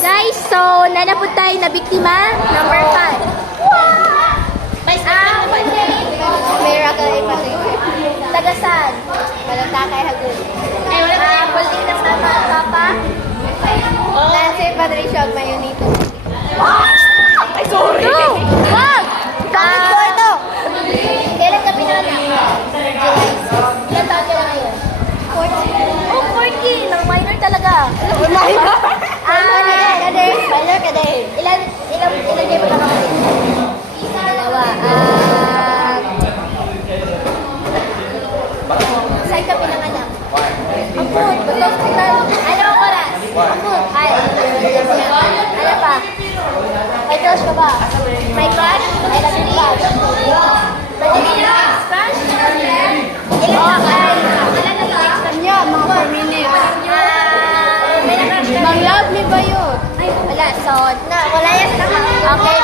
Guys, so nanapod tayo na biktima. Number 5. Miracle Ipatay. Tagasan. Balanta kay Hagun. Ay, wala tayo. Bulding na sama, Papa. Nancy Patricia, Mayunito. Ay, sorry! No! Wag! Bakit ko ito? Kailan ka pinanganak? July 6. Ilan taon ka na ngayon? 14. Oh, 14! Nang minor talaga. Minor? Minor ka din. Ilan kayo magkakapatid? Dalawa. Saan ka pinanganak? Apod. Ano ang oras? Apod. Ay, ano pa? May crush ka ba? May crush? Ay, nag-crush. Crush? Ilan ka? Ilan na yung ex niya? Mga 4 minutes. May na-crush ka? Mang lovely ba yun? Ay, wala. So, wala yan. Okay.